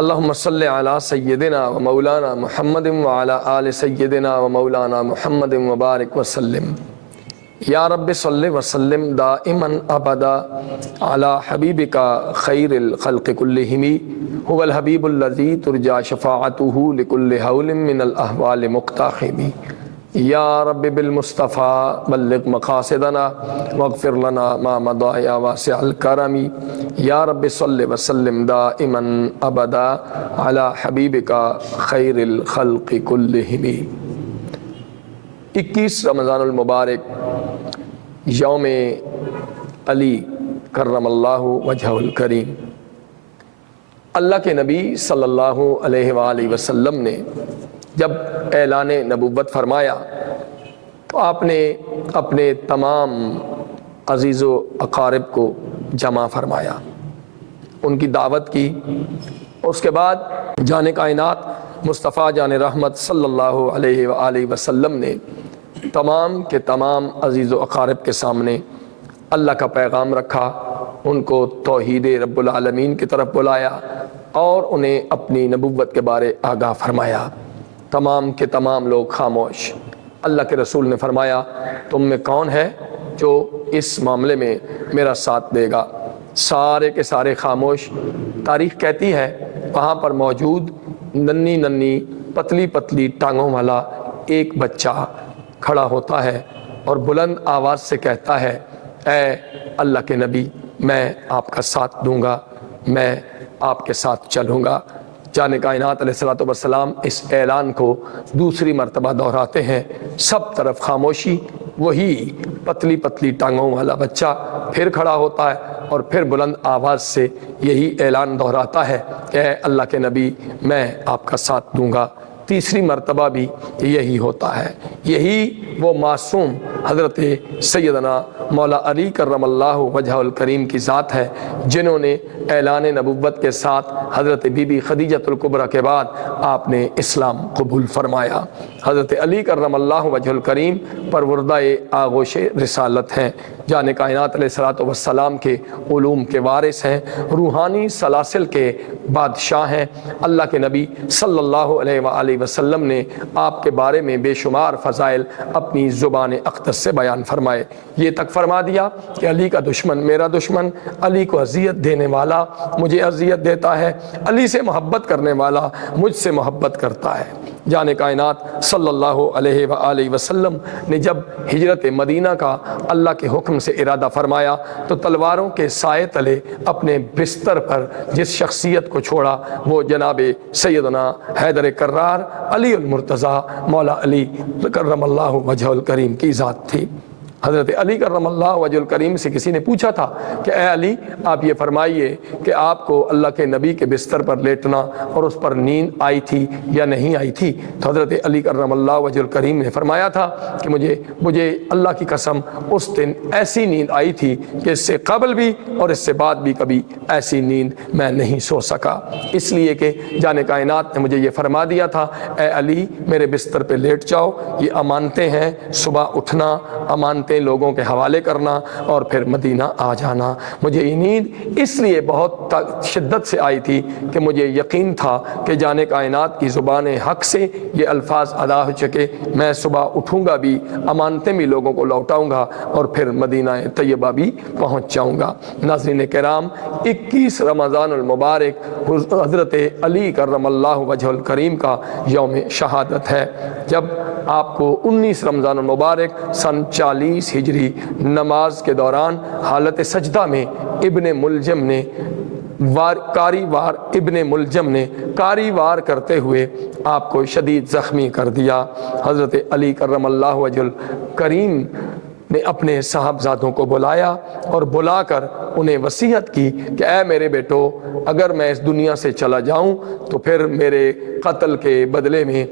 اللہم صلی علی سیدنا و مولانا محمد وعلی آل سیدنا و مولانا محمد وبارک وسلم۔ یا رب صلی وسلم دائما ابدا علی حبیبک خیر الخلق کلہم هو الحبیب الذی ترجى شفاعته لکل حول من الاحوال مقتحم۔ یا رب بالمصطفیٰ بلغ مقاصدنا واغفر لنا ما مضى یا واسع الکرم۔ یا رب صلی وسلم دائما ابدا علی حبیبک خیر الخلق کلہم۔ 21 رمضان المبارک یوم علی کرم اللہ وجہ الکریم۔ اللہ کے نبی صلی اللہ علیہ وآلہ وسلم نے جب اعلان نبوت فرمایا تو آپ نے اپنے تمام عزیز و اقارب کو جمع فرمایا، ان کی دعوت کی، اس کے بعد جان کائنات مصطفیٰ جان رحمت صلی اللہ علیہ وآلہ وسلم نے تمام کے تمام عزیز و اقارب کے سامنے اللہ کا پیغام رکھا، ان کو توحید رب العالمین کی طرف بلایا اور انہیں اپنی نبوت کے بارے آگاہ فرمایا۔ تمام کے تمام لوگ خاموش۔ اللہ کے رسول نے فرمایا تم میں کون ہے جو اس معاملے میں میرا ساتھ دے گا؟ سارے کے سارے خاموش۔ تاریخ کہتی ہے وہاں پر موجود ننھی ننھی پتلی پتلی ٹانگوں والا ایک بچہ کھڑا ہوتا ہے اور بلند آواز سے کہتا ہے اے اللہ کے نبی میں آپ کا ساتھ دوں گا، میں آپ کے ساتھ چلوں گا۔ جان کائنات علیہ الصلوۃ والسلام اس اعلان کو دوسری مرتبہ دہراتے ہیں، سب طرف خاموشی۔ وہی پتلی پتلی ٹانگوں والا بچہ پھر کھڑا ہوتا ہے اور پھر بلند آواز سے یہی اعلان دہراتا ہے کہ اے اللہ کے نبی میں آپ کا ساتھ دوں گا۔ تیسری مرتبہ بھی یہی ہوتا ہے۔ یہی وہ معصوم حضرت سیدنا مولا علی کرم اللہ وجہ الکریم کی ذات ہے جنہوں نے اعلان نبوت کے ساتھ حضرت بی بی خدیجۃ الکبریٰ کے بعد آپ نے اسلام قبول فرمایا۔ حضرت علی کرم اللہ وجہ الکریم پروردہ آغوش رسالت ہیں، جان کائنات علیہ الصلوۃ والسلام کے علوم کے وارث ہیں، روحانی سلاسل کے بادشاہ ہیں۔ اللہ کے نبی صلی اللہ علیہ وآلہ وسلم نے آپ کے بارے میں بے شمار فضائل اپنی زبان اقدس سے بیان فرمائے۔ یہ تک فرما دیا کہ علی کا دشمن میرا دشمن، علی کو اذیت دینے والا مجھے اذیت دیتا ہے، علی سے محبت کرنے والا مجھ سے محبت کرتا ہے۔ جان کائنات صلی اللہ علیہ وآلہ وسلم نے جب ہجرت مدینہ کا اللہ کے حکم سے ارادہ فرمایا تو تلواروں کے سائے تلے اپنے بستر پر جس شخصیت کو چھوڑا وہ جناب سیدنا حیدر کرار علی المرتضیٰ مولا علی کرم اللہ وجہ الکریم کی ذات تھی۔ حضرت علی کرم اللہ وجہ الکریم سے کسی نے پوچھا تھا کہ اے علی آپ یہ فرمائیے کہ آپ کو اللہ کے نبی کے بستر پر لیٹنا اور اس پر نیند آئی تھی یا نہیں آئی تھی؟ تو حضرت علی کرم اللہ وجہ الکریم نے فرمایا تھا کہ مجھے اللہ کی قسم اس دن ایسی نیند آئی تھی کہ اس سے قبل بھی اور اس سے بعد بھی کبھی ایسی نیند میں نہیں سو سکا، اس لیے کہ جان کائنات نے مجھے یہ فرما دیا تھا اے علی میرے بستر پہ لیٹ جاؤ، یہ امانتیں ہیں، صبح اٹھنا، امانتیں لوگوں کے حوالے کرنا اور پھر مدینہ آ جانا۔ مجھے یہ نیند اس لیے بہت شدت سے آئی تھی کہ مجھے یقین تھا کہ جان کائنات کی زبان حق سے یہ الفاظ ادا ہو چکے، میں صبح اٹھوں گا بھی، امانتیں بھی لوگوں کو لوٹاؤں گا اور پھر مدینہ طیبہ بھی پہنچ جاؤں گا۔ ناظرین کرام 21 رمضان المبارک حضرت علی کرم اللہ وجہ الکریم کا یوم شہادت ہے۔ جب آپ کو 19 رمضان المبارک سن 40 ہجری نماز کے دوران حالت سجدہ میں ابن ملجم نے کاری وار کرتے ہوئے آپ کو شدید زخمی کر دیا۔ حضرت علی کرم اللہ وجہ الکریم نے اپنے صاحبزادوں کو بلایا اور بلا کر انہیں وصیت کی کہ اے میرے بیٹو اگر میں اس دنیا سے چلا جاؤں تو پھر میرے قتل کے بدلے میں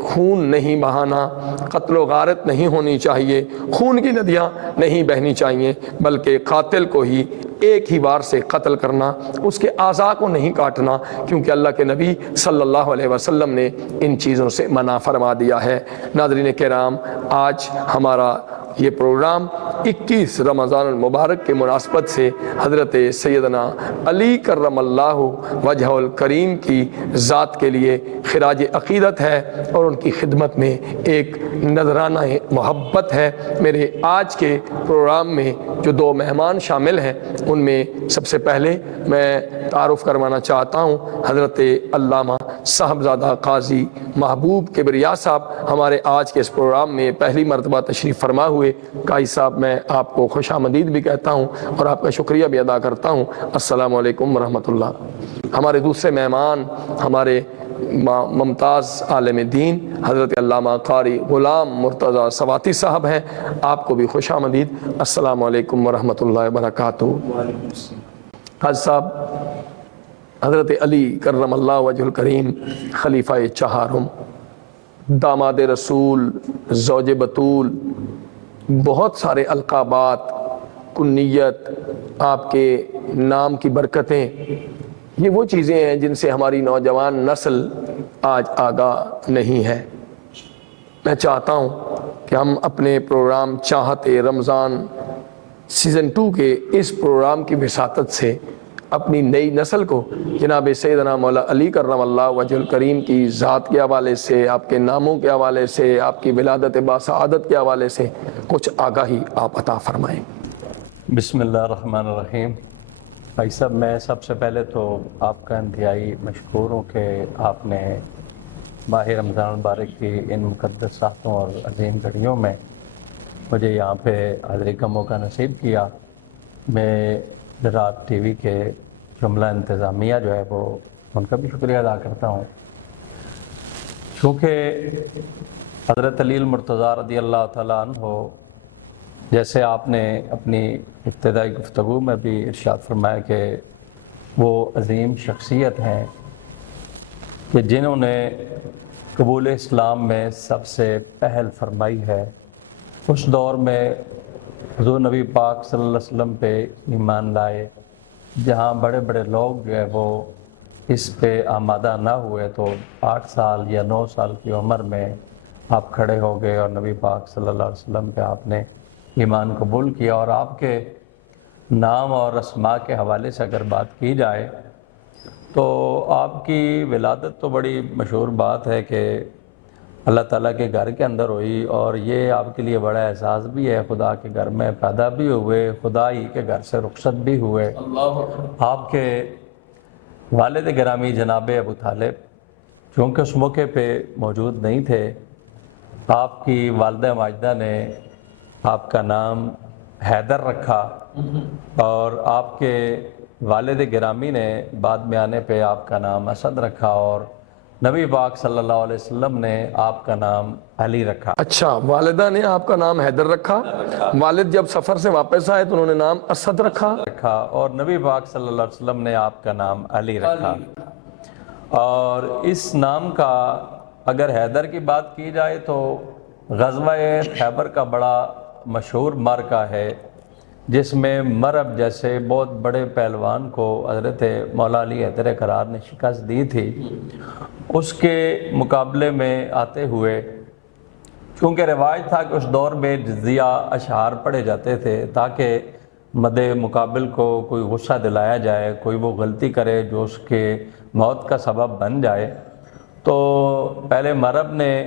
خون نہیں بہانا، قتل و غارت نہیں ہونی چاہیے، خون کی ندیاں نہیں بہنی چاہیے، بلکہ قاتل کو ہی ایک ہی بار سے قتل کرنا، اس کے اعضاء کو نہیں کاٹنا، کیونکہ اللہ کے نبی صلی اللہ علیہ وسلم نے ان چیزوں سے منع فرما دیا ہے۔ ناظرین کرام آج ہمارا یہ پروگرام 21 رمضان المبارک کے مناسبت سے حضرت سیدنا علی کرم اللہ وجہ الکریم کی ذات کے لیے خراج عقیدت ہے اور ان کی خدمت میں ایک نذرانہ محبت ہے۔ میرے آج کے پروگرام میں جو 2 مہمان شامل ہیں ان میں سب سے پہلے میں تعارف کروانا چاہتا ہوں حضرت علامہ صاحبزادہ قاضی محبوب کبریا صاحب، ہمارے آج کے اس پروگرام میں پہلی مرتبہ تشریف فرما ہوئے۔ قاضی صاحب، میں آپ کو خوش آمدید بھی کہتا ہوں اور آپ کا شکریہ بھی ادا کرتا ہوں۔ السلام علیکم ورحمۃ اللہ۔ ہمارے دوسرے مہمان ہمارے ممتاز عالم دین حضرت علامہ قاری غلام مرتضیٰ سواتی صاحب ہیں، آپ کو بھی خوش آمدید۔ السلام علیکم ورحمۃ اللہ وبرکاتہ۔ حضرت صاحب، حضرت علی کرم اللہ وجہ الکریم خلیفہ چہارم، داماد رسول، زوج بطول، بہت سارے القابات، کنیت، آپ کے نام کی برکتیں، یہ وہ چیزیں ہیں جن سے ہماری نوجوان نسل آج آگاہ نہیں ہے۔ میں چاہتا ہوں کہ ہم اپنے پروگرام چاہتے رمضان سیزن 2 کے اس پروگرام کی وساطت سے اپنی نئی نسل کو جناب سیدنا مولا علی کرم اللہ وجہ الکریم کی ذات کے حوالے سے، آپ کے ناموں کے حوالے سے، آپ کی ولادت باسعادت کے حوالے سے کچھ آگاہی آپ عطا فرمائیں۔ بسم اللہ الرحمن الرحیم۔ بھائی صاحب، میں سب سے پہلے تو آپ کا انتہائی مشکور ہوں کہ آپ نے ماہ رمضان المبارک کی ان مقدس ساعتوں اور عظیم گھڑیوں میں مجھے یہاں پہ حاضری کا موقع نصیب کیا۔ میں رات ٹی وی کے جملہ انتظامیہ جو ہے وہ ان کا بھی شکریہ ادا کرتا ہوں، کیونکہ حضرت علی المرتضیٰ رضی اللہ تعالیٰ عنہ، جیسے آپ نے اپنی ابتدائی گفتگو میں بھی ارشاد فرمایا کہ وہ عظیم شخصیت ہیں کہ جنہوں نے قبول اسلام میں سب سے پہل فرمائی ہے۔ اس دور میں حضور نبی پاک صلی اللہ علیہ وسلم پہ ایمان لائے، جہاں بڑے بڑے لوگ جو ہے وہ اس پہ آمادہ نہ ہوئے، تو 8 سال یا 9 سال کی عمر میں آپ کھڑے ہو گئے اور نبی پاک صلی اللہ علیہ وسلم پہ آپ نے ایمان قبول کیا۔ اور آپ کے نام اور اسماء کے حوالے سے اگر بات کی جائے تو آپ کی ولادت تو بڑی مشہور بات ہے کہ اللہ تعالیٰ کے گھر کے اندر ہوئی، اور یہ آپ کے لیے بڑا احساس بھی ہے، خدا کے گھر میں پیدا بھی ہوئے، خدا ہی کے گھر سے رخصت بھی ہوئے۔ آپ کے والد گرامی جناب ابو طالب چونکہ اس موقع پہ موجود نہیں تھے، آپ کی والدہ ماجدہ نے آپ کا نام حیدر رکھا، اور آپ کے والد گرامی نے بعد میں آنے پہ آپ کا نام اسد رکھا، اور نبی پاک صلی اللہ علیہ وسلم نے آپ کا نام علی رکھا۔ اچھا، والدہ نے آپ کا نام حیدر رکھا، والد جب سفر سے واپس آئے تو انہوں نے نام اسد رکھا، اور نبی پاک صلی اللہ علیہ وسلم نے آپ کا نام علی رکھا۔ اور اس نام کا اگر حیدر کی بات کی جائے تو غزوہ خیبر کا بڑا مشہور معرکہ ہے، جس میں مرب جیسے بہت بڑے پہلوان کو حضرت مولا علی حیدر کرار نے شکست دی تھی۔ اس کے مقابلے میں آتے ہوئے، چونکہ رواج تھا کہ اس دور میں جزیہ اشعار پڑھے جاتے تھے تاکہ مد مقابل کو کوئی غصہ دلایا جائے، کوئی وہ غلطی کرے جو اس کے موت کا سبب بن جائے، تو پہلے مرب نے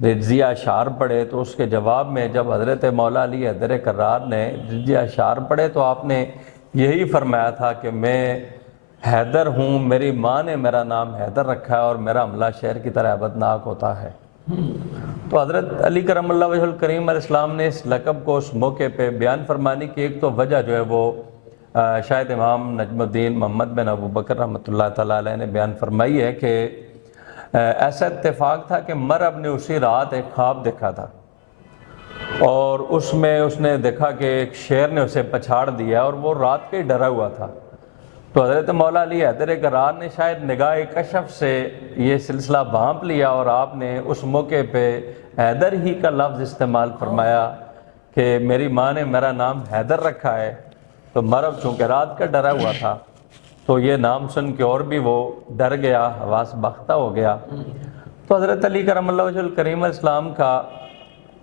رجزیہ اشعار پڑھے، تو اس کے جواب میں جب حضرت مولا علی حیدر کرار نے رجزیہ اشعار پڑھے تو آپ نے یہی فرمایا تھا کہ میں حیدر ہوں، میری ماں نے میرا نام حیدر رکھا ہے اور میرا حملہ شہر کی طرح ابدناک ہوتا ہے۔ تو حضرت علی کرم اللہ وجہ الکریم علیہ السلام نے اس لقب کو اس موقع پہ بیان فرمانے کی ایک تو وجہ جو ہے وہ شاید امام نجم الدین محمد بن ابو بکر رحمۃ اللہ تعالیٰ علیہ نے بیان فرمائی ہے کہ ایسا اتفاق تھا کہ مرب نے اسی رات ایک خواب دیکھا تھا، اور اس میں اس نے دیکھا کہ ایک شیر نے اسے پچھاڑ دیا، اور وہ رات کے ڈرا ہوا تھا۔ تو حضرت مولا علی حیدر کرار نے شاید نگاہ کشف سے یہ سلسلہ بھانپ لیا، اور آپ نے اس موقع پہ حیدر ہی کا لفظ استعمال فرمایا کہ میری ماں نے میرا نام حیدر رکھا ہے۔ تو مرب چونکہ رات کا ڈرا ہوا تھا تو یہ نام سن کے اور بھی وہ ڈر گیا، حواس باختہ ہو گیا۔ تو حضرت علی کرم اللہ وجہ الکریم علیہ السلام کا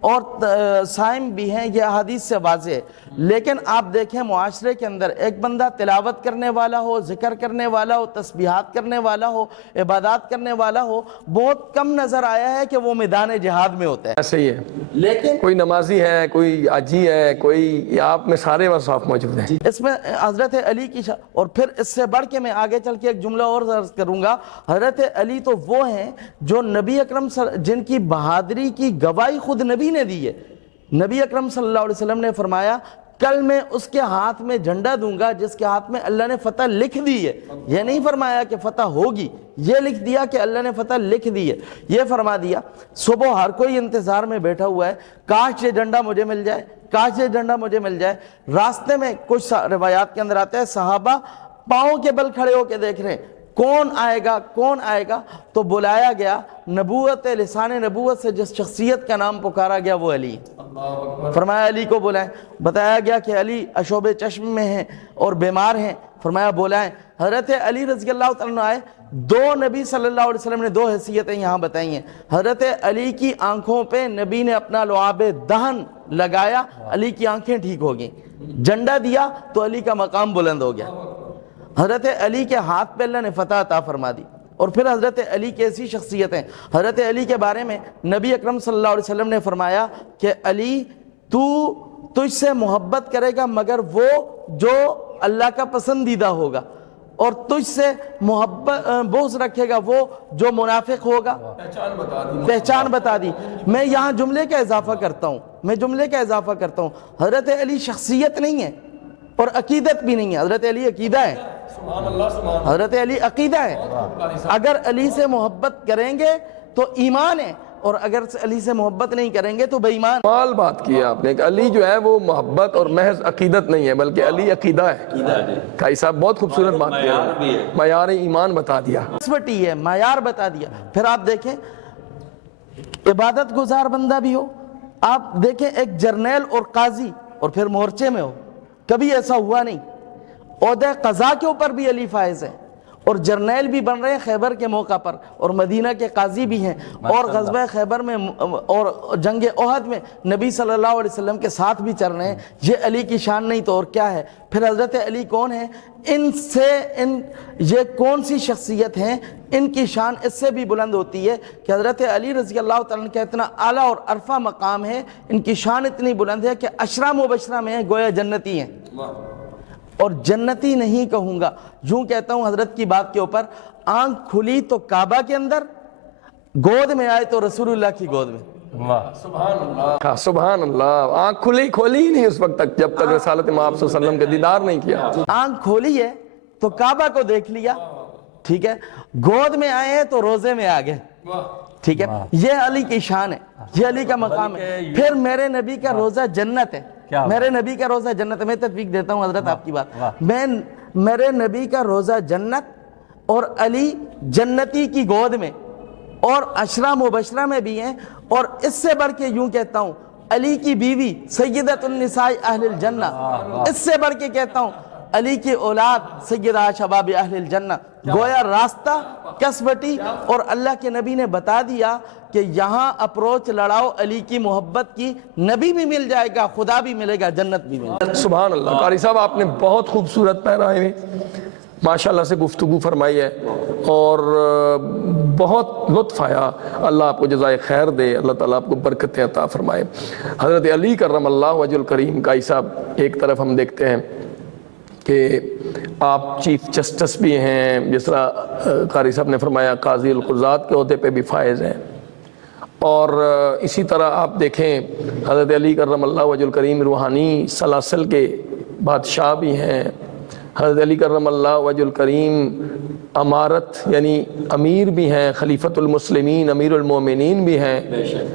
اور صائم بھی ہیں، یہ احادیث سے واضح ہے۔ لیکن آپ دیکھیں معاشرے کے اندر ایک بندہ تلاوت کرنے والا ہو، ذکر کرنے والا ہو، تسبیحات کرنے والا ہو، عبادات کرنے والا ہو، بہت کم نظر آیا ہے کہ وہ میدان جہاد میں ہوتا ہے۔ ایسے ہی ہے، لیکن کوئی نمازی ہے، کوئی حاجی ہے، کوئی آپ میں سارے وصف موجود ہیں۔ اس میں حضرت علی کی اور پھر اس سے بڑھ کے میں آگے چل کے ایک جملہ اور عرض کروں گا، حضرت علی تو وہ ہیں جو نبی اکرم جن کی بہادری کی گواہی خود نبی نے دی ہے۔ نبی اکرم صلی اللہ علیہ وسلم نے فرمایا کل میں اس کے ہاتھ میں جھنڈا دوں گا جس کے ہاتھ میں اللہ نے فتح لکھ دی ہے۔ یہ نہیں فرمایا کہ فتح ہوگی، یہ لکھ دیا کہ اللہ نے فتح لکھ دی ہے۔ یہ فرما دیا صبح ہر کوئی انتظار میں بیٹھا ہوا ہے، کاش یہ جھنڈا مجھے مل جائے، کاش یہ جھنڈا مجھے مل جائے۔ راستے میں کچھ روایات کے اندر آتا ہے صحابہ پاؤں کے بل کھڑے ہو کے دیکھ رہے ہیں کون آئے گا کون آئے گا، تو بلایا گیا نبوت لسان نبوت سے جس شخصیت کا نام پکارا گیا وہ علی۔ فرمایا علی کو بلائیں، بتایا گیا کہ علی اشوب چشم میں ہیں اور بیمار ہیں، فرمایا بلائیں۔ حضرت علی رضی اللہ تعالیٰ عنہ آئے، دو نبی صلی اللہ علیہ وسلم نے دو حیثیتیں یہاں بتائی ہیں۔ حضرت علی کی آنکھوں پہ نبی نے اپنا لعاب دہن لگایا، علی کی آنکھیں ٹھیک ہو گئیں، جھنڈا دیا تو علی کا مقام بلند ہو گیا۔ حضرت علی کے ہاتھ پہ اللہ نے فتح عطا فرما دی۔ اور پھر حضرت علی کی ایسی شخصیتیں، حضرت علی کے بارے میں نبی اکرم صلی اللہ علیہ وسلم نے فرمایا کہ علی تجھ سے محبت کرے گا مگر وہ جو اللہ کا پسندیدہ ہوگا، اور تجھ سے محبت بغض رکھے گا وہ جو منافق ہوگا۔ پہچان بتا دی۔ میں یہاں جملے کا اضافہ کرتا ہوں، حضرت علی شخصیت نہیں ہے اور عقیدت بھی نہیں ہے، حضرت علی عقیدہ ہے۔ حضرت علی عقیدہ ہے۔ اگر علی سے محبت کریں گے تو ایمان ہے، اور اگر علی سے محبت نہیں کریں گے تو بے ایمان۔ کمال بات کی آپ نے کہ علی جو ہے وہ محبت اور محض عقیدت نہیں ہے بلکہ علی عقیدہ ہے۔ قاری صاحب بہت خوبصورت بات کی، معیار ایمان بتا دیا، نسبتی ہے، معیار بتا دیا۔ پھر آپ دیکھیں عبادت گزار بندہ بھی ہو، آپ دیکھیں ایک جرنیل اور قاضی اور پھر مورچے میں ہو، کبھی ایسا ہوا نہیں۔ عہدہ قضا کے اوپر بھی علی فائز ہے، اور جرنیل بھی بن رہے ہیں خیبر کے موقع پر، اور مدینہ کے قاضی بھی ہیں، اور غزوہ خیبر میں اور جنگ احد میں نبی صلی اللہ علیہ وسلم کے ساتھ بھی چل رہے ہیں۔ یہ علی کی شان نہیں تو اور کیا ہے؟ پھر حضرت علی کون ہیں؟ یہ کون سی شخصیت ہیں؟ ان کی شان اس سے بھی بلند ہوتی ہے کہ حضرت علی رضی اللہ تعالیٰ عنہ کا اتنا اعلیٰ اور عرفہ مقام ہے، ان کی شان اتنی بلند ہے کہ عشرہ مبشرہ میں گویا جنتی ہیں۔ اور جنتی نہیں کہوں گا، یوں کہتا ہوں حضرت کی بات کے اوپر، آنکھ کھلی تو کعبہ کے اندر، گود میں آئے تو رسول اللہ کی گود میں۔ سبحان اللہ، آنکھ کھولی ہی نہیں اس وقت تک جب تک رسالت مآب صلی اللہ علیہ وسلم کے دیدار نہیں کیا۔ آنکھ کھولی ہے تو کعبہ کو دیکھ لیا، ٹھیک ہے، گود میں آئے ہیں تو روزے میں آ گئے، ٹھیک ہے۔ یہ علی کی شان ہے، یہ علی کا مقام ہے۔ پھر میرے نبی کا روزہ جنت ہے، میرے نبی کا روزہ جنت ہے۔ میں تفریق دیتا ہوں حضرت آپ کی بات، میرے نبی کا روزہ جنت، اور علی جنتی کی گود میں، اور عشرہ مبشرہ میں بھی ہیں۔ اور اس سے بڑھ کے یوں کہتا ہوں علی کی بیوی سیدۃ النساء اہل الجنہ، اس سے بڑھ کے کہتا ہوں علی کی اولاد سیدہ شباب اہل الجنہ۔ گویا راستہ کسوٹی، اور اللہ کے نبی نے بتا دیا کہ یہاں اپروچ لڑاؤ علی کی محبت کی، نبی بھی مل جائے گا، خدا بھی ملے گا، جنت بھی ملے گا۔ سبحان اللہ، قاری صاحب آپ نے بہت خوبصورت پیرائے میں ماشاءاللہ سے گفتگو فرمائی ہے، اور بہت لطف آیا۔ اللہ آپ کو جزائے خیر دے، اللہ تعالیٰ آپ کو برکتیں عطا فرمائے۔ حضرت علی کرم اللہ وجہ الکریم، قاری صاحب ایک طرف ہم دیکھتے ہیں کہ آپ چیف جسٹس بھی ہیں، جس طرح قاری صاحب نے فرمایا قاضی القضات کے عہدے پہ بھی فائز ہیں، اور اسی طرح آپ دیکھیں حضرت علی کرم اللہ وجہ الکریم روحانی سلاسل کے بادشاہ بھی ہیں، حضرت علی کرم اللہ وجہ الکریم امارت یعنی امیر بھی ہیں، خلیفۃ المسلمین امیر المومنین بھی ہیں۔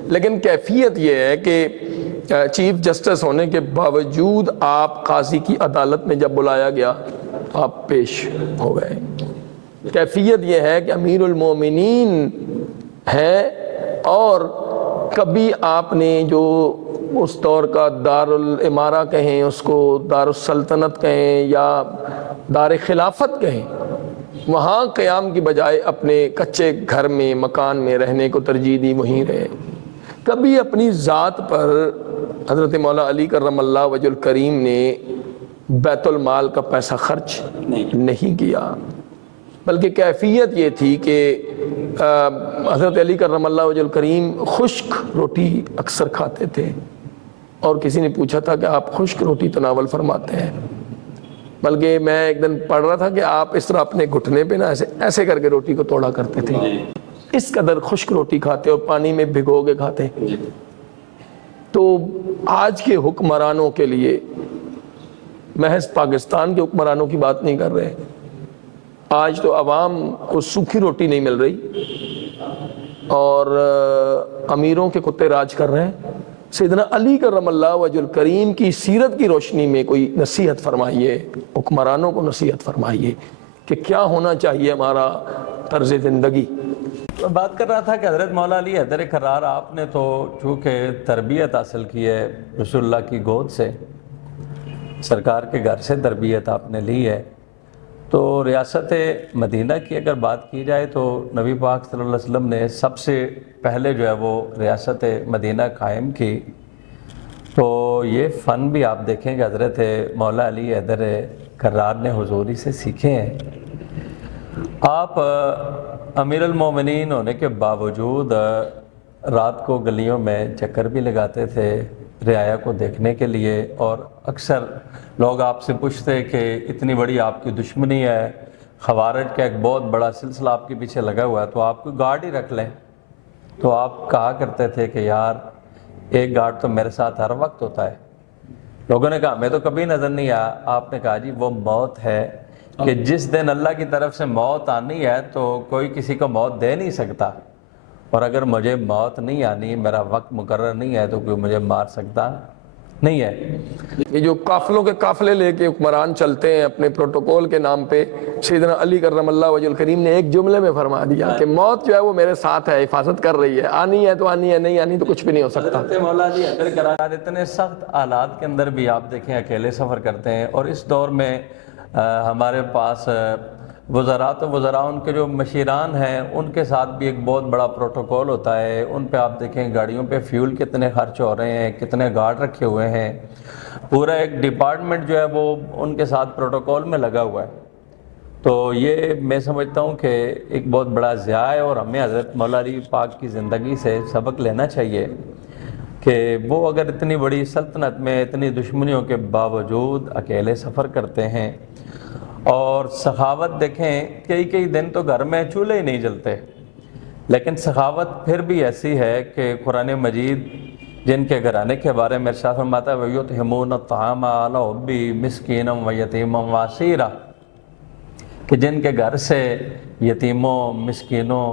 لیکن کیفیت یہ ہے کہ چیف جسٹس ہونے کے باوجود آپ قاضی کی عدالت میں جب بلایا گیا آپ پیش ہو گئے۔ کیفیت یہ ہے کہ امیر المومنین ہے، اور کبھی آپ نے جو اس دور کا دار الامارہ کہیں، اس کو دار السلطنت کہیں یا دار خلافت کہیں، وہاں قیام کی بجائے اپنے کچے گھر میں مکان میں رہنے کو ترجیح دی، وہیں رہے۔ کبھی اپنی ذات پر حضرت مولا علی کرم اللہ وجہ الکریم نے بیت المال کا پیسہ خرچ نہیں کیا، بلکہ کیفیت یہ تھی کہ حضرت علی کرم اللہ وجہ الکریم خشک روٹی اکثر کھاتے تھے، اور کسی نے پوچھا تھا کہ آپ خشک روٹی تناول فرماتے ہیں، بلکہ میں ایک دن پڑھ رہا تھا کہ آپ اس طرح اپنے گھٹنے پہ نا ایسے کر کے روٹی کو توڑا کرتے تھے، اس قدر خشک روٹی کھاتے اور پانی میں بھگو کے کھاتے۔ تو آج کے حکمرانوں کے لیے، محض پاکستان کے حکمرانوں کی بات نہیں کر رہے، آج تو عوام کو سوکھی روٹی نہیں مل رہی اور امیروں کے کتے راج کر رہے ہیں۔ سیدنا علی کرم اللہ وجہ الکریم کی سیرت کی روشنی میں کوئی نصیحت فرمائیے، حکمرانوں کو نصیحت فرمائیے کہ کیا ہونا چاہیے ہمارا طرز زندگی۔ میں بات کر رہا تھا کہ حضرت مولا علی حیدر کرار آپ نے تو چونکہ تربیت حاصل کی ہے رسول اللہ کی گود سے، سرکار کے گھر سے تربیت آپ نے لی ہے، تو ریاست مدینہ کی اگر بات کی جائے تو نبی پاک صلی اللہ علیہ وسلم نے سب سے پہلے جو ہے وہ ریاست مدینہ قائم کی۔ تو یہ فن بھی آپ دیکھیں کہ حضرت مولا علی حیدر کرار نے حضوری سے سیکھے ہیں۔ آپ امیر المومنین ہونے کے باوجود رات کو گلیوں میں چکر بھی لگاتے تھے رعایا کو دیکھنے کے لیے، اور اکثر لوگ آپ سے پوچھتے کہ اتنی بڑی آپ کی دشمنی ہے، خوارج کا ایک بہت بڑا سلسلہ آپ کے پیچھے لگا ہوا ہے، تو آپ کو گارڈ ہی رکھ لیں۔ تو آپ کہا کرتے تھے کہ یار ایک گارڈ تو میرے ساتھ ہر وقت ہوتا ہے۔ لوگوں نے کہا میں تو کبھی نظر نہیں آیا۔ آپ نے کہا جی وہ موت ہے کہ جس دن اللہ کی طرف سے موت آنی ہے تو کوئی کسی کو موت دے نہیں سکتا، اور اگر مجھے موت نہیں آنی، میرا وقت مقرر نہیں ہے، تو کوئی مجھے مار سکتا نہیں ہے۔ یہ جو قافلوں کے قافلے لے کے حکمران چلتے ہیں اپنے پروٹوکول کے نام پہ، سیدنا علی کرم اللہ وجہ الکریم نے ایک جملے میں فرما دیا کہ موت جو ہے وہ میرے ساتھ ہے، حفاظت کر رہی ہے، آنی ہے تو آنی ہے، نہیں آنی تو کچھ بھی نہیں ہو سکتا۔ حضرت مولا علی حیدر کرار اتنے سخت حالات کے اندر بھی آپ دیکھیں اکیلے سفر کرتے ہیں، اور اس دور میں ہمارے پاس وزراء ان کے جو مشیران ہیں ان کے ساتھ بھی ایک بہت بڑا پروٹوکول ہوتا ہے۔ ان پہ آپ دیکھیں گاڑیوں پہ فیول کتنے خرچ ہو رہے ہیں، کتنے گارڈ رکھے ہوئے ہیں، پورا ایک ڈپارٹمنٹ جو ہے وہ ان کے ساتھ پروٹوکول میں لگا ہوا ہے۔ تو یہ میں سمجھتا ہوں کہ ایک بہت بڑا ضیاء ہے، اور ہمیں حضرت مولا علی پاک کی زندگی سے سبق لینا چاہیے کہ وہ اگر اتنی بڑی سلطنت میں اتنی دشمنیوں کے باوجود اکیلے سفر کرتے ہیں، اور سخاوت دیکھیں کئی دن تو گھر میں چولہے ہی نہیں جلتے، لیکن سخاوت پھر بھی ایسی ہے کہ قرآن مجید جن کے گھرانے کے بارے میں ارشاد فرماتا ہے وَيُطْعِمُونَ الطَّعَامَ عَلَىٰ حُبِّهِ مِسْكِينًا وَيَتِيمًا وَأَسِيرًا، کہ جن کے گھر سے یتیموں، مسکینوں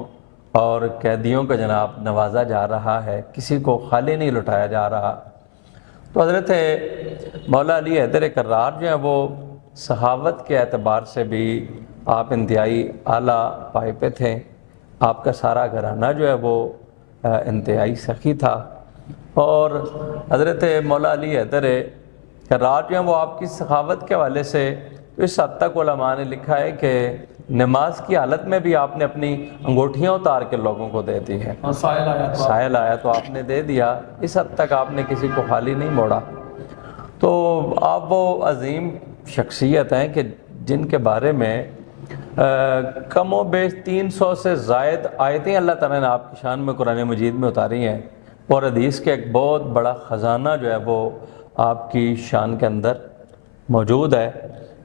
اور قیدیوں کو جناب نوازا جا رہا ہے، کسی کو خالی نہیں لٹایا جا رہا۔ تو حضرت مولا علی حیدر کرار جو ہیں وہ سخاوت کے اعتبار سے بھی آپ انتہائی اعلیٰ پائے پہ تھے۔ آپ کا سارا گھرانہ جو ہے وہ انتہائی سخی تھا، اور حضرت مولا علی حیدر کرار جو ہیں وہ آپ کی سخاوت کے حوالے سے اس حد تک علماء نے لکھا ہے کہ نماز کی حالت میں بھی آپ نے اپنی انگوٹھیاں اتار کے لوگوں کو دے دی ہے، سائل آیا تو آپ نے دے دیا، اس حد تک آپ نے کسی کو خالی نہیں موڑا۔ تو آپ وہ عظیم شخصیت ہیں کہ جن کے بارے میں کم و بیش 300 سے زائد آیتیں اللہ تعالیٰ نے آپ کی شان میں قرآن مجید میں اتاری ہیں، اور حدیث کے ایک بہت بڑا خزانہ جو ہے وہ آپ کی شان کے اندر موجود ہے۔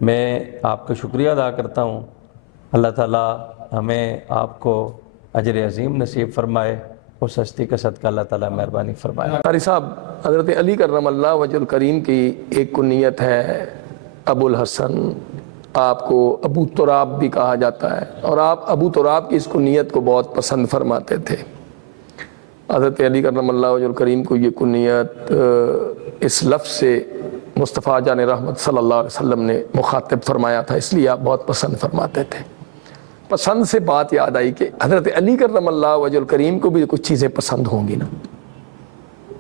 میں آپ کا شکریہ ادا کرتا ہوں، اللہ تعالیٰ ہمیں آپ کو اجر عظیم نصیب فرمائے، اس ہستی کا صدقہ اللہ تعالیٰ مہربانی فرمائے۔ قاری صاحب، حضرت علی کرم اللہ وجہ الکریم کی ایک کنیت ہے ابو الحسن، آپ کو ابو تراب بھی کہا جاتا ہے، اور آپ ابو تراب کی اس کنیت کو بہت پسند فرماتے تھے۔ حضرت علی کرم اللہ وجہ الکریم کو یہ کنیت اس لفظ سے مصطفیٰ جان رحمت صلی اللہ علیہ وسلم نے مخاطب فرمایا تھا، اس لیے آپ بہت پسند فرماتے تھے۔ پسند سے بات یاد آئی کہ حضرت علی کرم اللہ وجہ الکریم کو بھی کچھ چیزیں پسند ہوں گی نا،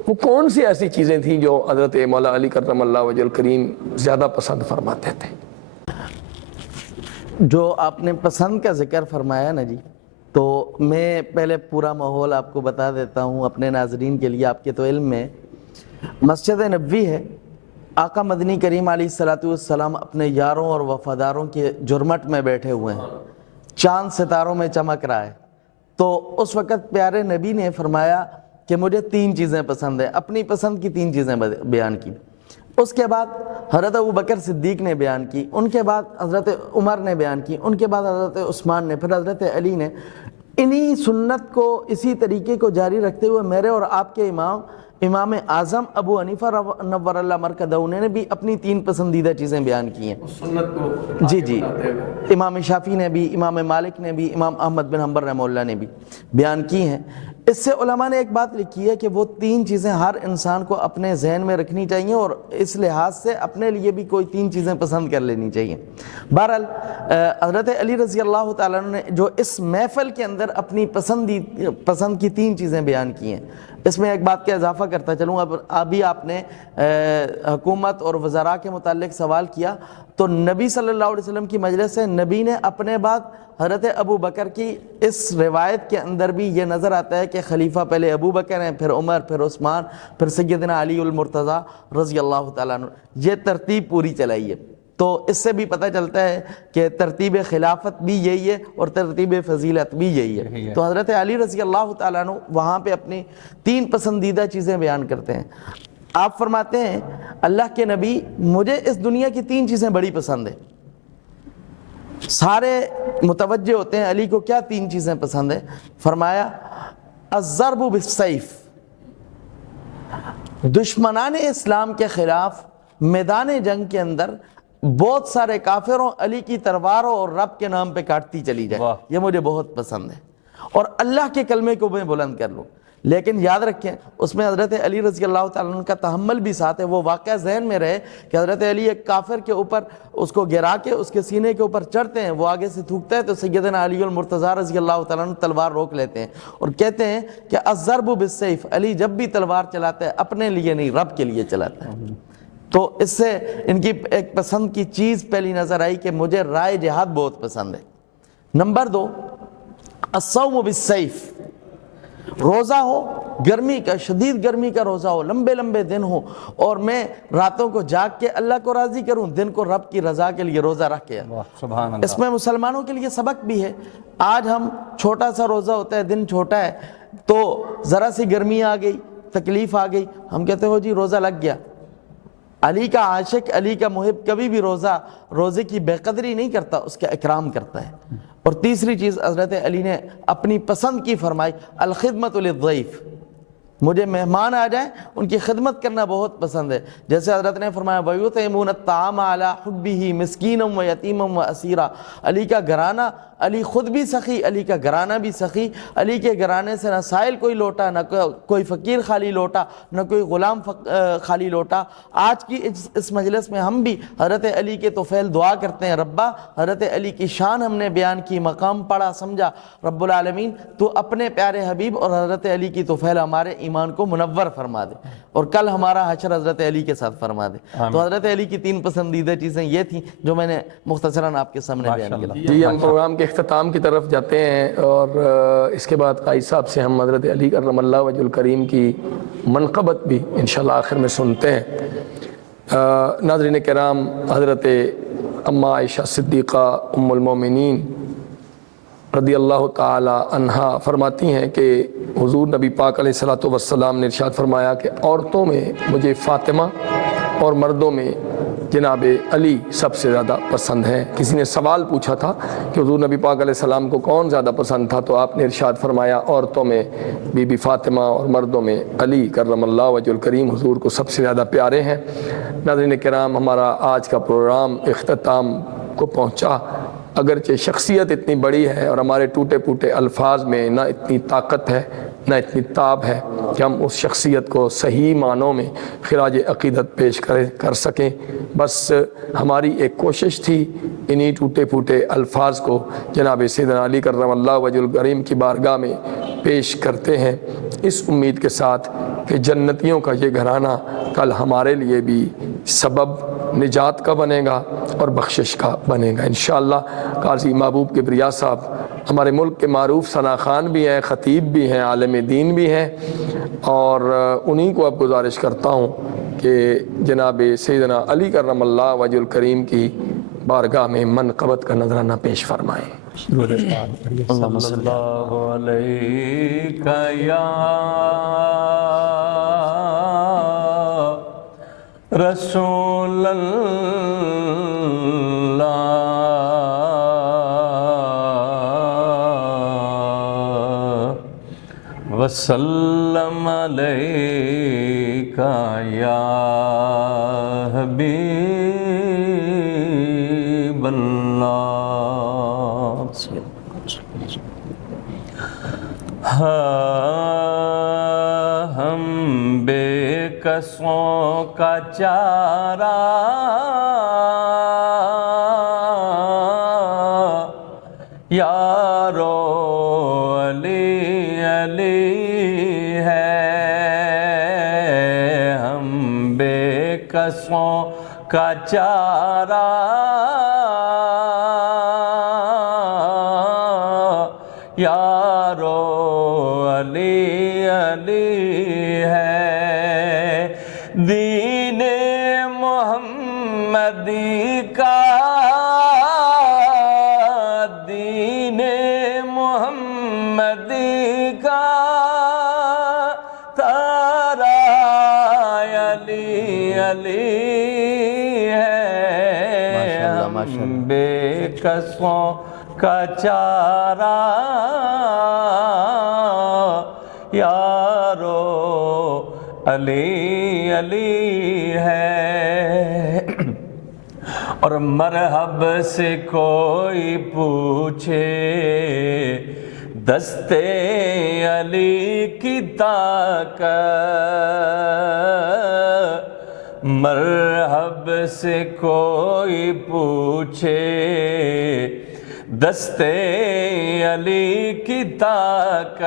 وہ کون سی ایسی چیزیں تھیں جو حضرت مولا علی کرم اللہ وجہ الکریم زیادہ پسند فرماتے تھے؟ جو آپ نے پسند کا ذکر فرمایا نا جی، تو میں پہلے پورا ماحول آپ کو بتا دیتا ہوں اپنے ناظرین کے لیے. آپ کے تو علم میں مسجد نبوی ہے. آقا مدنی کریم علیہ الصلوۃ والسلام اپنے یاروں اور وفاداروں کے جرمٹ میں بیٹھے ہوئے ہیں, چاند ستاروں میں چمک رہا ہے. تو اس وقت پیارے نبی نے فرمایا کہ مجھے 3 چیزیں پسند ہیں. اپنی پسند کی 3 چیزیں بیان کی. اس کے بعد حضرت ابوبکر صدیق نے بیان کی, ان کے بعد حضرت عمر نے بیان کی, ان کے بعد حضرت عثمان نے, پھر حضرت علی نے. انہی سنت کو اسی طریقے کو جاری رکھتے ہوئے میرے اور آپ کے امام اعظم ابو حنیفہ نور اللہ مرکزہ نے بھی اپنی 3 پسندیدہ چیزیں بیان کی ہیں. سنت کو جی امام شافعی نے بھی, امام مالک نے بھی, امام احمد بن حنبل رحمہ اللہ نے بھی بیان کی ہیں. اس سے علماء نے ایک بات لکھی ہے کہ وہ 3 چیزیں ہر انسان کو اپنے ذہن میں رکھنی چاہیے اور اس لحاظ سے اپنے لیے بھی کوئی 3 چیزیں پسند کر لینی چاہیے. بہرحال حضرت علی رضی اللہ تعالیٰ عنہ نے جو اس محفل کے اندر اپنی پسند کی 3 چیزیں بیان کی ہیں. اس میں ایک بات کا اضافہ کرتا چلوں. ابھی آپ نے حکومت اور وزراء کے متعلق سوال کیا, تو نبی صلی اللہ علیہ وسلم کی مجلس سے نبی نے اپنے بعد حضرت ابو بکر کی اس روایت کے اندر بھی یہ نظر آتا ہے کہ خلیفہ پہلے ابو بکر ہیں, پھر عمر, پھر عثمان, پھر سیدنا علی المرتضیٰ رضی اللہ تعالیٰ عنہ. یہ ترتیب پوری چلائی ہے. تو اس سے بھی پتہ چلتا ہے کہ ترتیب خلافت بھی یہی ہے اور ترتیب فضیلت بھی یہی ہے. تو حضرت علی رضی اللہ تعالیٰ عنہ وہاں پہ اپنی 3 پسندیدہ چیزیں بیان کرتے ہیں. آپ فرماتے ہیں اللہ کے نبی مجھے اس دنیا کی 3 چیزیں بڑی پسند ہیں. سارے متوجہ ہوتے ہیں علی کو کیا 3 چیزیں پسند ہیں. فرمایا الضرب بالسیف, دشمنان اسلام کے خلاف میدان جنگ کے اندر بہت سارے کافروں علی کی تلواروں اور رب کے نام پہ کاٹتی چلی جائے, یہ مجھے بہت پسند ہے. اور اللہ کے کلمے کو میں بلند کر لوں. لیکن یاد رکھیں اس میں حضرت علی رضی اللہ تعالیٰ عنہ کا تحمل بھی ساتھ ہے. وہ واقعہ ذہن میں رہے کہ حضرت علی ایک کافر کے اوپر اس کو گرا کے اس کے سینے کے اوپر چڑھتے ہیں, وہ آگے سے تھوکتا ہے تو سیدنا علی المرتضیٰ رضی اللہ تعالیٰ عنہ تلوار روک لیتے ہیں اور کہتے ہیں کہ الضرب بالسیف, علی جب بھی تلوار چلاتا ہے اپنے لیے نہیں رب کے لیے چلاتا ہے. تو اس سے ان کی ایک پسند کی چیز پہلی نظر آئی کہ مجھے رائے جہاد بہت پسند ہے. نمبر 2 الصوم بالسیف, روزہ ہو گرمی کا, شدید گرمی کا روزہ ہو, لمبے لمبے دن ہو, اور میں راتوں کو جاگ کے اللہ کو راضی کروں, دن کو رب کی رضا کے لیے روزہ رکھ کے. اس میں مسلمانوں کے لیے سبق بھی ہے. آج ہم چھوٹا سا روزہ ہوتا ہے, دن چھوٹا ہے, تو ذرا سی گرمی آ گئی, تکلیف آ گئی, ہم کہتے ہو جی روزہ لگ گیا. علی کا عاشق, علی کا محب کبھی بھی روزے کی بے قدری نہیں کرتا, اس کا اکرام کرتا ہے. اور تیسری چیز حضرت علی نے اپنی پسند کی فرمائی الخدمت للضیف, مجھے مہمان آ جائیں ان کی خدمت کرنا بہت پسند ہے. جیسے حضرت نے فرمایا وَيُطْعِمُونَ الطَّعَامَ عَلَىٰ حُبِّهِ مِسْكِينًا وَيَتِيمًا وَأَسِيرًا, علی کا گھرانہ, علی خود بھی سخی, علی کا گھرانہ بھی سخی. علی کے گھرانے سے نہ سائل کوئی لوٹا, نہ کوئی فقیر خالی لوٹا, نہ کوئی غلام خالی لوٹا. آج کی اس مجلس میں ہم بھی حضرت علی کے طفیل دعا کرتے ہیں, ربا حضرت علی کی شان ہم نے بیان کی, مقام پڑھا, سمجھا, رب العالمین تو اپنے پیارے حبیب اور حضرت علی کی طفیل ہمارے ایمان کو منور فرما دے, اور کل ہمارا حشر حضرت علی کے ساتھ فرما دے. تو حضرت علی کی 3 پسندیدہ چیزیں یہ تھیں جو میں نے مختصراً آپ کے سامنے بیان کیا. جی ہم پروگرام کے اختتام کی طرف جاتے ہیں, اور اس کے بعد قائد صاحب سے ہم حضرت علی کرم اللہ وجہ الکریم کی منقبت بھی انشاءاللہ آخر میں سنتے ہیں. ناظرین کرام, حضرت اماں عائشہ صدیقہ ام المومنین رضی اللہ تعالی عنہا فرماتی ہیں کہ حضور نبی پاک علیہ الصلوۃ والسلام نے ارشاد فرمایا کہ عورتوں میں مجھے فاطمہ اور مردوں میں جناب علی سب سے زیادہ پسند ہیں. کسی نے سوال پوچھا تھا کہ حضور نبی پاک علیہ السلام کو کون زیادہ پسند تھا, تو آپ نے ارشاد فرمایا عورتوں میں بی بی فاطمہ اور مردوں میں علی کرم اللہ وجہ الکریم حضور کو سب سے زیادہ پیارے ہیں. ناظرین کرام, ہمارا آج کا پروگرام اختتام کو پہنچا. اگرچہ شخصیت اتنی بڑی ہے اور ہمارے ٹوٹے پھوٹے الفاظ میں نہ اتنی طاقت ہے نہ اتنی تاب ہے کہ ہم اس شخصیت کو صحیح معنوں میں خراج عقیدت پیش کر سکیں. بس ہماری ایک کوشش تھی انہی ٹوٹے پھوٹے الفاظ کو جناب سیدنا علی کرم اللہ وجہ الکریم کی بارگاہ میں پیش کرتے ہیں, اس امید کے ساتھ کہ جنتیوں کا یہ گھرانہ کل ہمارے لیے بھی سبب نجات کا بنے گا اور بخشش کا بنے گا انشاءاللہ۔ قاضی محبوب کبریا صاحب ہمارے ملک کے معروف ثنا خان بھی ہیں، خطیب بھی ہیں، عالم دین بھی ہیں، اور انہی کو اب گزارش کرتا ہوں کہ جناب سیدنا علی کرم اللہ وجہ الکریم کی بارگاہ میں منقبت کا نذرانہ پیش فرمائیں۔ صلی اللہ علیہ یا رسول اللہ وسلم علیک یا حبیب اللہ۔ ہم بے کسوں کا چارہ یارو علی علی ہے، ہم بے کسوں کا چارہ یارو علی علی ہے، دین محمدی کا دین محمدی کا تارا علی علی ہے، ہم بے کسوں کا چارہ یارو علی علی ہے۔ اور مرحب سے کوئی پوچھے دستے علی کی طاقت، مرحب سے کوئی پوچھے دستے علی کی طاقت،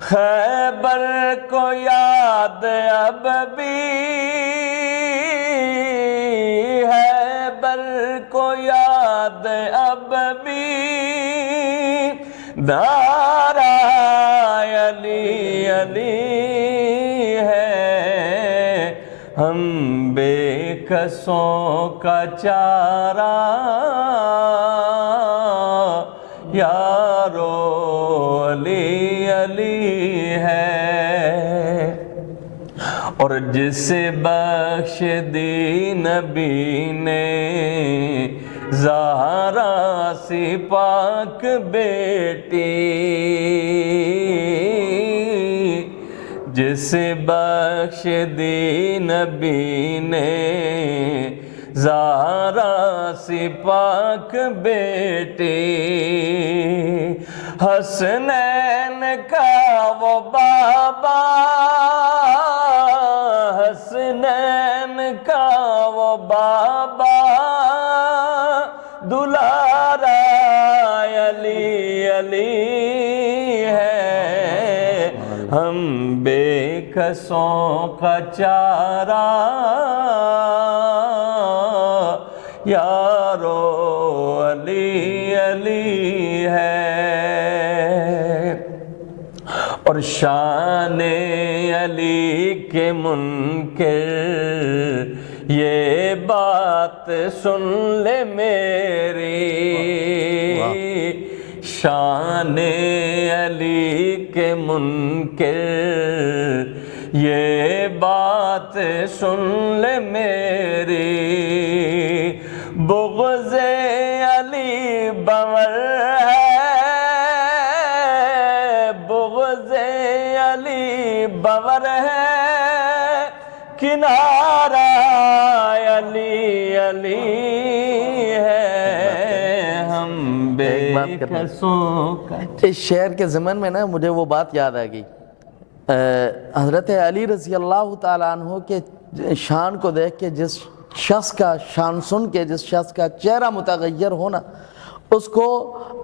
خیبر کو یاد اب بھی خیبر کو یاد اب بھی نعرہ علی علی ہے، ہم بے کسوں کا چارہ یارو علی علی ہے، اور جسے بخش دی نبی نے زہرا سی پاک بیٹی، جسے بخش دی نبی نے زہرا سی پاک بیٹی، حسنین کا وہ بابا حسنین کا وہ بابا دلارا علی علی ہے، ہم بے کسوں کا چارہ یارو علی علی ہے، اور شان علی کے منکر یہ بات سن لے میری، شان علی کے منکر یہ بات سن لے میری، بغض علی بور ہے بغض علی بور ہے، کنارہ علی علی ہے، ہم بے کسوں کا۔ اس شعر کے ضمن میں نا مجھے وہ بات یاد آ گئی، حضرت علی رضی اللہ تعالیٰ عنہ کے شان کو دیکھ کے جس شخص کا شان سن کے جس شخص کا چہرہ متغیر ہونا، اس کو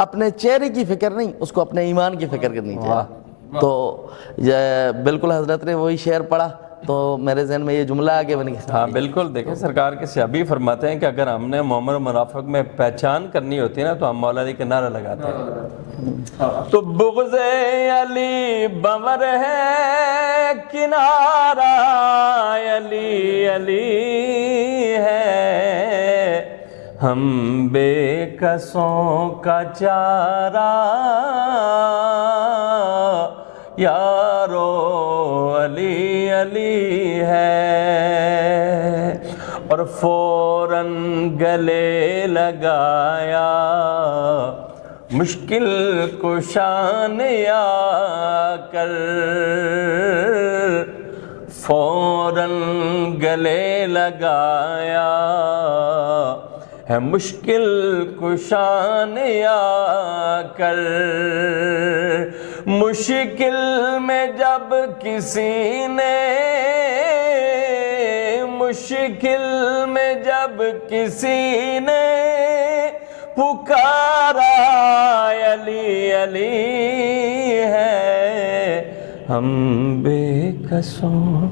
اپنے چہرے کی فکر نہیں، اس کو اپنے ایمان کی فکر کرنی چاہیے۔ تو بالکل حضرت نے وہی شعر پڑھا تو میرے ذہن میں یہ جملہ آ گیا، میں نے کہا ہاں بالکل، دیکھیں سرکار کے صحابی فرماتے ہیں کہ اگر ہم نے مومن و منافق میں پہچان کرنی ہوتی ہے نا تو ہم مولا علی کا نعرہ لگاتے ہیں۔ تو بغض علی بور ہے کنارہ علی علی ہے، ہم بے کسوں کا چارہ یارو علی علی ہے، اور فوراً گلے لگایا مشکل کشان آ کر، فوراً گلے لگایا ہے مشکل کشان آ کر، مشکل میں جب کسی نے، مشکل میں جب کسی نے پکارا علی علی ہے، ہم بے کسوں